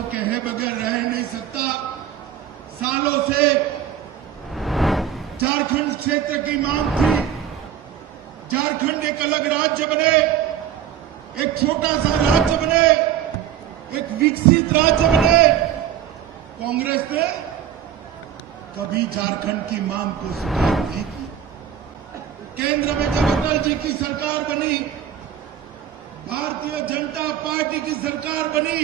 तो कहे बगैर रह नहीं सकता। सालों से झारखंड क्षेत्र की मांग थी, झारखंड एक अलग राज्य बने, एक छोटा सा राज्य बने, एक विकसित राज्य बने। कांग्रेस ने कभी झारखंड की मांग को स्वीकार नहीं की। केंद्र में जब अटल जी की सरकार बनी, भारतीय जनता पार्टी की सरकार बनी,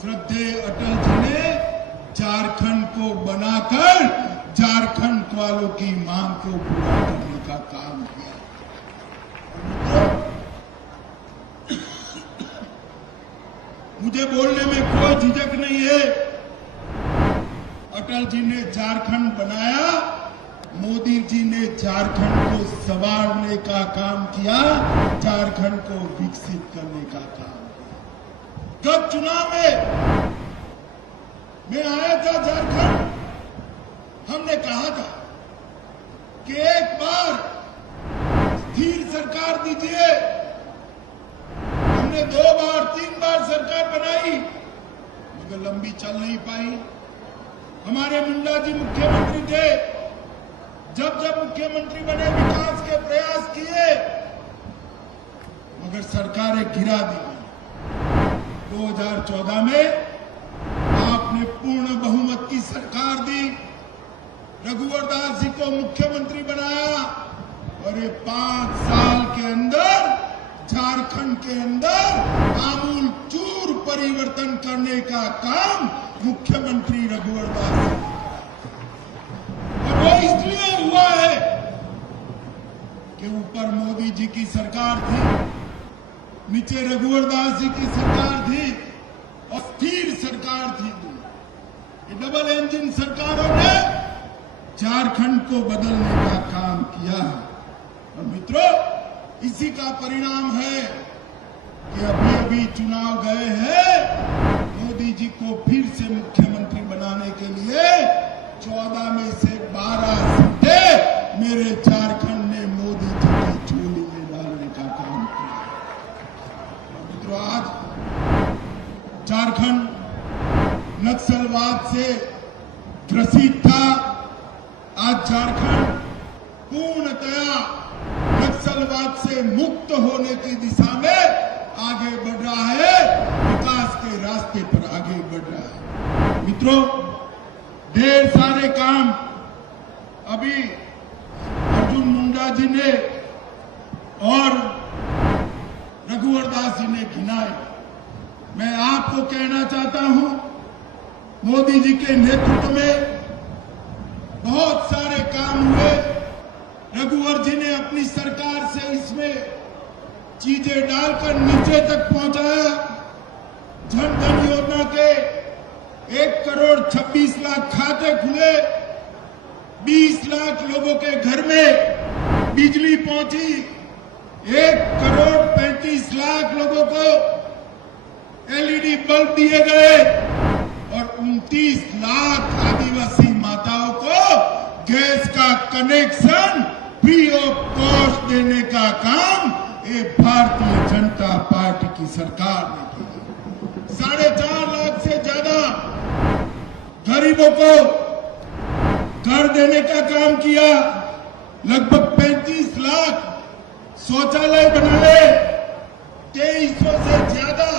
श्रद्धेय अटल जी ने झारखंड को बनाकर झारखंड वालों की मांग को पूरा करने का काम किया। मुझे बोलने में कोई झिझक नहीं है। अटल जी ने झारखंड बनाया, मोदी जी ने झारखंड को संवारने का काम किया, झारखंड को विकसित करने का काम किया। गत चुनाव में मैं आया था झारखंड, हमने कहा था कि एक बार स्थिर सरकार दीजिए। हमने 2 बार 3 बार सरकार बनाई, मगर लंबी चल नहीं पाई। हमारे मुंडा जी मुख्यमंत्री थे, जब जब मुख्यमंत्री बने विकास के प्रयास किए, मगर सरकारें गिरा दी। 2014 में आपने पूर्ण बहुमत की सरकार दी, रघुवर दास जी को मुख्यमंत्री बनाया और ये 5 साल के अंदर झारखंड के अंदर आमूल चूर परिवर्तन करने का काम मुख्यमंत्री रघुवर दास जी, और वो इसलिए हुआ है कि ऊपर मोदी जी की सरकार थी, नीचे रघुवर दास जी की सरकार थी और स्थिर सरकार थी। ये डबल इंजन सरकारों ने झारखंड को बदलने का काम किया। और मित्रों, इसी का परिणाम है कि अभी अभी चुनाव गए हैं, मोदी जी को फिर से मुख्यमंत्री बनाने के लिए 14 में से 12 सीटें मेरे झारखंड ने मोदी जी की झोली में डालने का काम किया। मित्रों, आज झारखंड नक्सलवाद से ग्रसित था। आज झारखंड पूर्णतया नक्सलवाद से मुक्त होने की दिशा में आगे बढ़ रहा है, विकास के रास्ते पर आगे बढ़ रहा है। मित्रों, ढेर सारे काम अभी अर्जुन मुंडा जी ने और रघुवर दास जी ने गिनाए। मैं आपको कहना चाहता हूं, मोदी जी के नेतृत्व में बहुत सारे काम हुए। रघुवर जी ने अपनी सरकार से इसमें चीजें डालकर नीचे तक पहुंचाया। जन धन योजना के 1 करोड़ 26 लाख खाते खुले, 20 लाख लोगों के घर में बिजली पहुंची, 1 करोड़ 35 लाख लोगों को एलईडी बल्ब दिए गए और 29 लाख आदिवासी माताओं को गैस का कनेक्शन फ्री ऑफ कॉस्ट देने का काम ये भारतीय जनता पार्टी की सरकार ने किया। 4.5 लाख से ज्यादा गरीबों को घर देने का काम किया, लगभग 35 लाख शौचालय बनाए, 2300 से ज्यादा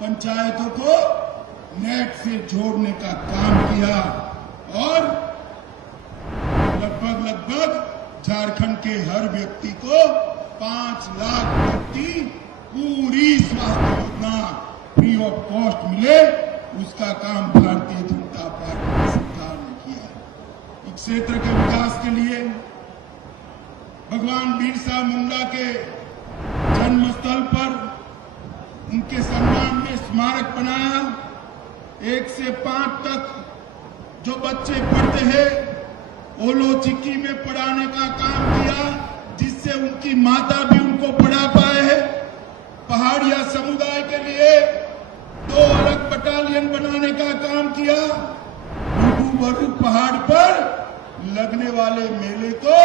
पंचायतों को नेट से जोड़ने का काम किया और लगभग झारखंड के हर व्यक्ति को 5 लाख तक की पूरी स्वास्थ्य योजना फ्री ऑफ कॉस्ट मिले, उसका काम भारतीय जनता पार्टी की सरकार ने किया। इस क्षेत्र के विकास के लिए भगवान बिरसा मुंडा के जन्म स्थल पर उनके सम्मान में स्मारक बनाया। 1 से 5 तक जो बच्चे पढ़ते हैं, ओलो चिक्की में पढ़ाने का काम किया, जिससे उनकी माता भी उनको पढ़ा पाए। पहाड़िया समुदाय के लिए 2 अलग बटालियन बनाने का काम किया। लुगु पहाड़ पर लगने वाले मेले को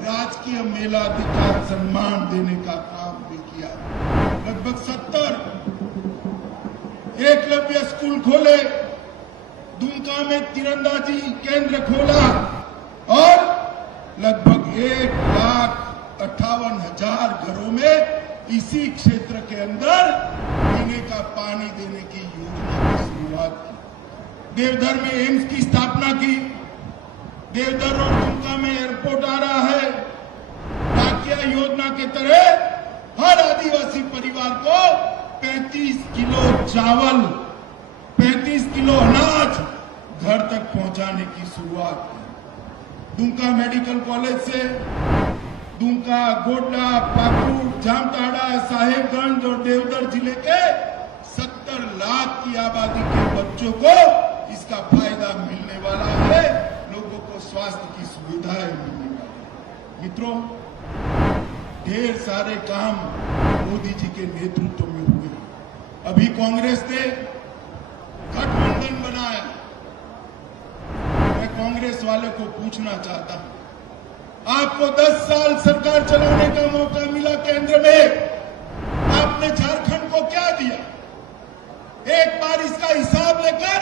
राजकीय मेला दिखा सम्मान देने का काम भी किया। लगभग 70 खोले, दुमका में तीरंदाजी केंद्र खोला और लगभग 1,58,000 घरों में इसी क्षेत्र के अंदर पीने का पानी देने की योजना की शुरुआत की। देवधर में एम्स की स्थापना की। देवधर और दुमका में एयरपोर्ट आ रहा है। डाकिया योजना के तरह हर आदिवासी परिवार को 35 किलो चावल, 35 किलो अनाज घर तक पहुंचाने की शुरुआत की। दुमका मेडिकल कॉलेज से दुमका, गोड्डा, पाकुड़, जामताड़ा, साहेबगंज और देवधर जिले के 70 लाख की आबादी के बच्चों को इसका फायदा मिलने वाला है। लोगों को स्वास्थ्य की सुविधाएं मिलने वाली है। मित्रों, ढेर सारे काम मोदी जी के नेतृत्व में हुए। अभी कांग्रेस ने गठबंधन बनाया। मैं कांग्रेस वाले को पूछना चाहता हूं, आपको 10 साल सरकार चलाने का मौका मिला केंद्र में, आपने झारखंड को क्या दिया? एक बार इसका हिसाब लेकर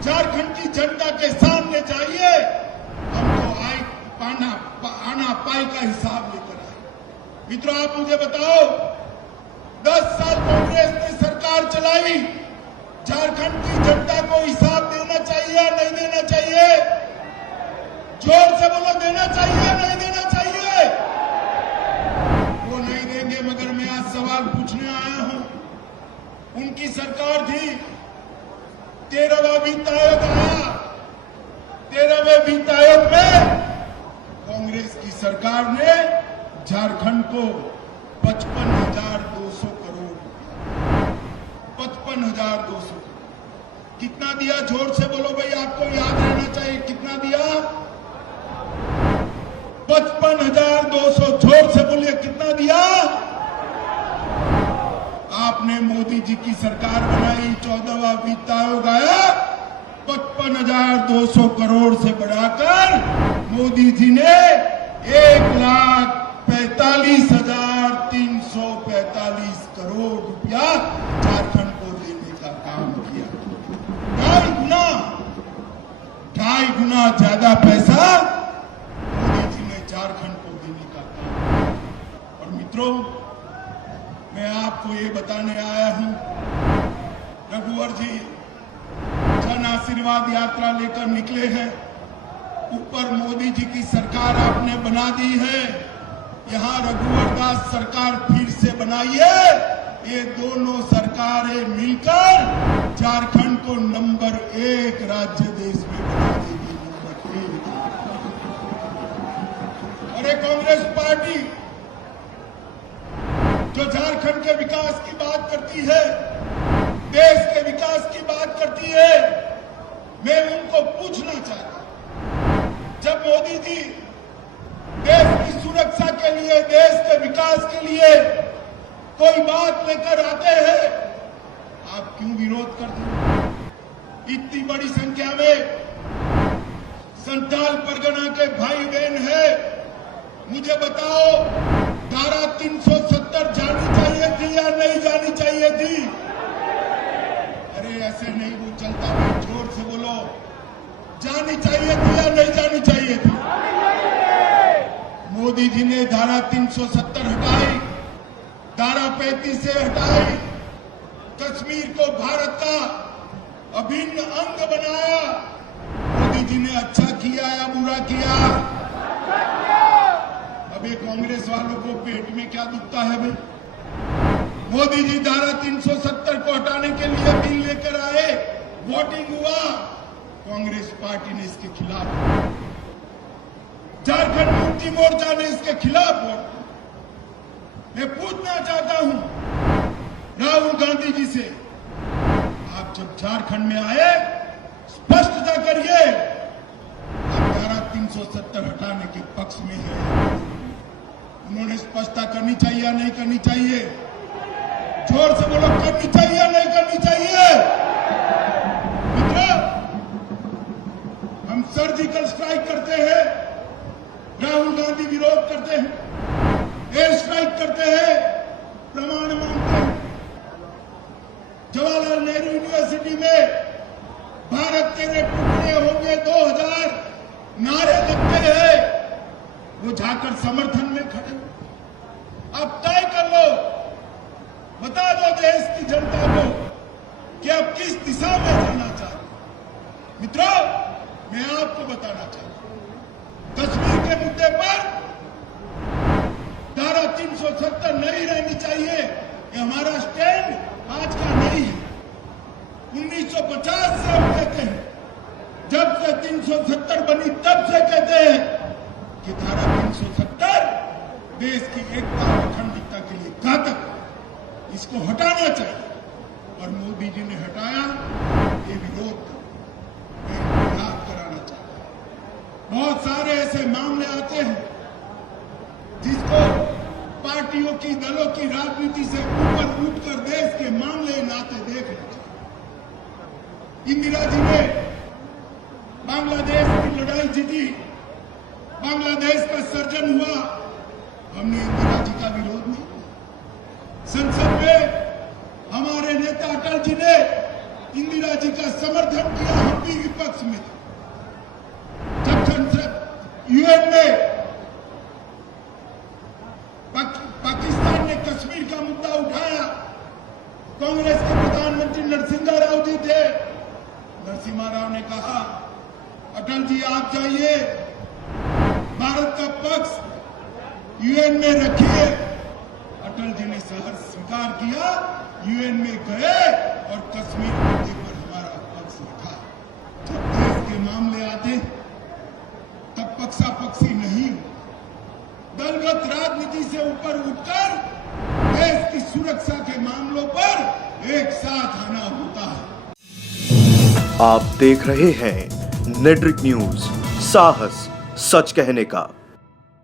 झारखंड की जनता के सामने जाइए। हमको आना पाई का हिसाब लेकर आए। मित्रों, आप मुझे बताओ, 10 साल कांग्रेस ने सरकार चलाई, झारखंड की जनता को हिसाब देना चाहिए या नहीं देना चाहिए? जोर से बोलो, देना चाहिए या नहीं देना चाहिए? वो नहीं देंगे, मगर मैं आज सवाल पूछने आया हूं। उनकी सरकार थी, 13वां वित्त आयोग आया। 13वें वित्त आयोग में कांग्रेस की सरकार ने झारखंड को 55,200 करोड़, 55,200 कितना दिया? जोर से बोलो भाई, आपको याद रहना चाहिए। कितना दिया? 55,200। जोर से बोलिए, कितना दिया? आपने मोदी जी की सरकार बनाई, 14वां वित्त आयोग आया, 55,200 करोड़ से बढ़ाकर मोदी जी ने 1,45,345 करोड़ रुपया झारखंड को देने का काम किया। 2.5 गुना ज्यादा पैसा मोदी जी ने झारखंड को देने का काम किया। और मित्रों, मैं आपको ये बताने आया हूं, रघुवर जी जन आशीर्वाद यात्रा लेकर निकले हैं। ऊपर मोदी जी की सरकार आपने बना दी है, यहां रघुवर दास सरकार फिर से बनाइए। ये दोनों सरकारें मिलकर झारखंड को नंबर 1 राज्य देश में बना देगी। नंबर 1। और ये कांग्रेस पार्टी जो झारखंड के विकास की बात करती है, देश के विकास की बात करती है, मैं उनको पूछना चाहता हूं, जब मोदी जी देश की सुरक्षा के लिए, देश के विकास के लिए कोई बात लेकर आते हैं, आप क्यों विरोध करते हैं? इतनी बड़ी संख्या में संथाल परगना के भाई बहन हैं, मुझे बताओ, धारा 370 जानी चाहिए थी या नहीं जानी चाहिए थी? अरे ऐसे नहीं वो चलता भाई, जोर से बोलो, जानी चाहिए थी या नहीं जानी चाहिए थी? मोदी जी ने धारा 370 हटाई, धारा 35 से हटाई, कश्मीर को भारत का अभिन्न अंग बनाया। मोदी जी ने अच्छा किया या बुरा किया? अब ये कांग्रेस वालों को पेट में क्या दुखता है भाई? मोदी जी धारा 370 को हटाने के लिए बिल लेकर आए, वोटिंग हुआ, कांग्रेस पार्टी ने इसके खिलाफ, झारखंड मुक्ति मोर्चा ने इसके खिलाफ वोट। मैं पूछना चाहता हूं राहुल गांधी जी से, आप जब झारखंड में आए, स्पष्टता करिए, आप धारा 370 हटाने के पक्ष में है? उन्होंने स्पष्टता करनी चाहिए या नहीं करनी चाहिए? जोर से बोलो, करनी चाहिए या नहीं करनी चाहिए? मित्रों, हम सर्जिकल स्ट्राइक करते हैं, राहुल गांधी विरोध करते हैं, एयर स्ट्राइक करते हैं, प्रमाण मांगते हैं। जवाहरलाल नेहरू यूनिवर्सिटी असेंबली में भारत तेरे टुकड़े होंगे 2000 नारे लगते हैं, वो जाकर समर्थन में खड़े हो। अब तय कर लो, बता दो देश की जनता को कि आप किस दिशा में जाना चाहते हैं। मित्रों, मैं आपको बताना चाहता हूं, कश्मीर के मुद्दे पर धारा 370 नहीं रहनी चाहिए। ये हमारा स्टैंड आज का नहीं है। 1950 से हम कहते हैं, जब से 370 बनी तब से कहते हैं कि धारा 370 देश की एकता और अखंडता के लिए घातक है, इसको हटाना चाहिए। और मोदी जी ने हटाया, ये विरोध याद कराना चाहिए। बहुत सारे ऐसे मामले आते हैं जिसको पार्टियों की, दलों की राजनीति से ऊपर उठकर देश के मामले नाते देखना चाहिए। इंदिरा जी ने बांग्लादेश की लड़ाई जीती, बांग्लादेश का सर्जन हुआ, हमने इंदिरा जी का विरोध नहीं किया। संसद में हमारे नेता अटल जी ने इंदिरा जी का समर्थन किया, हम भी विपक्ष में थे। जब संसद यूएन में पाकिस्तान ने कश्मीर का मुद्दा उठाया, कांग्रेस के प्रधानमंत्री नरसिम्हा राव जी थे। नरसिम्हा राव ने कहा, अटल जी आप जाइए, भारत का पक्ष यूएन में रखिए। अटल जी ने सहर्ष स्वीकार किया, यूएन में गए और कश्मीर मुद्दे पर हमारा पक्ष रखा। जब देश के मामले आते तब पक्षापक्षी नहीं, दलगत राजनीति से ऊपर उठकर देश की सुरक्षा के मामलों पर एक साथ आना होता है। आप देख रहे हैं नेट्रिक न्यूज, साहस सच कहने का।